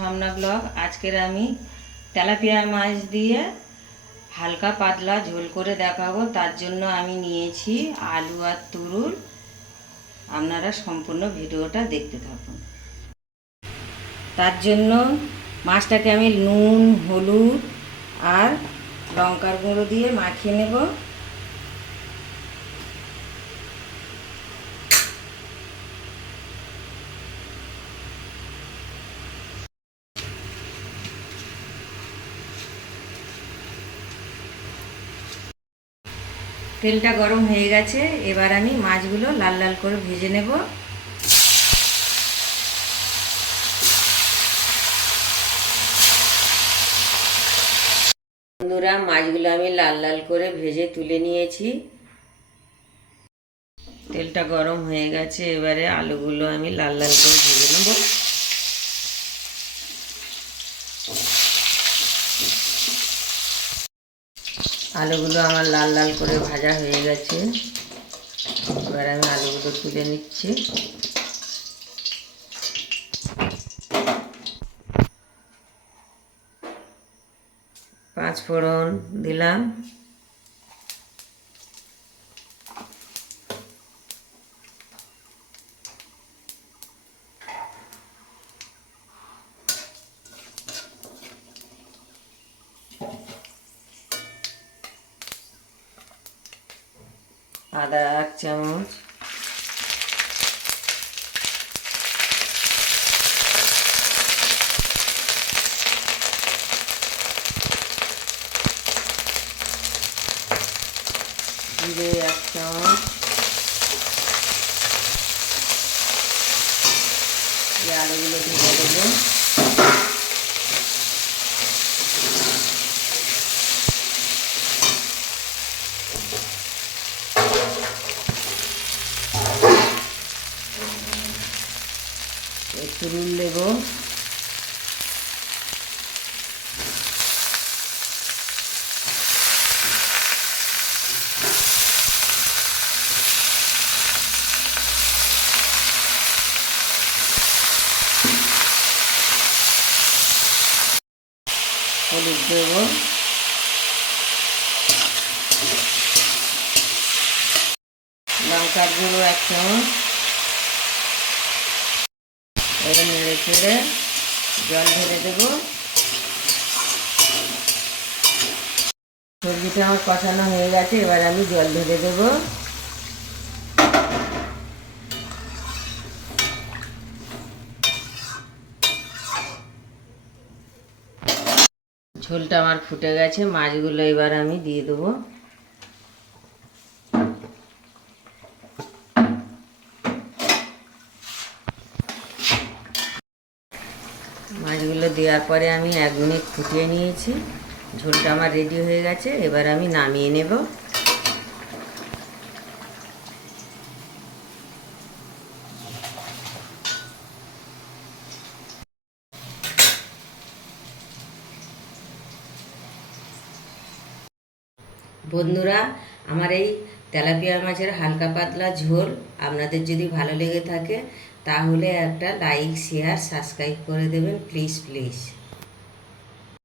সামনা ব্লগ। আজকের আমি তেলাপিয়া মাছ দিয়ে হালকা পাতলা ঝোল করে দেখাবো। তার জন্য আমি নিয়েছি আলু আর তুরুল আপনারা সম্পূর্ণ ভিডিওটা দেখতে থাকুন। তার জন্য মাছটাকে আমি নুন, হলুদ আর লঙ্কার গুঁড়ো দিয়ে মাখিয়ে নেব। তেলটা গরম হয়ে গেছে, এবার আমি মাছগুলো লাল লাল করে ভেজে নেব। বন্ধুরা, মাছগুলো আমি লাল লাল করে ভেজে তুলে নিয়েছি। তেলটা গরম হয়ে গেছে, এবারে আলুগুলো আমি লাল লাল করে ভেজে নেব। আলুগুলো আমার লাল লাল করে ভাজা হয়ে গেছে। এবার আমি আলুগুলো তুলে নিচ্ছি। পাঁচ ফোড়ন দিলাম। আদা এক চামচ। জিরে এক চামচ। আলুগুলো ঢেকে দেবো নুন দেবো হলুদ দেবো লঙ্কার গুঁড়ো এক চামচ এবার নেড়ে চেড়ে জল ঢেলে দেবো। সবজিটা আমার কষানো হয়ে গেছে, এবার আমি জল ঢেলে দেবো। ঝোলটা আমার ফুটে গেছে, মাছগুলো এবার আমি দিয়ে দেবো। মাছগুলো দেওয়ার পরে আমি এক মিনিট ফুটিয়ে নিয়েছি। ঝোলটা আমার রেডি হয়ে গেছে, এবার আমি নামিয়ে নেব। বন্ধুরা, আমার এই তেলাপিয়া মাছের হালকা পাতলা ঝোল আপনাদের যদি ভালো লেগে থাকে, তাহলে একটা লাইক শেয়ার সাবস্ক্রাইব করে দেবেন প্লিজ প্লিজ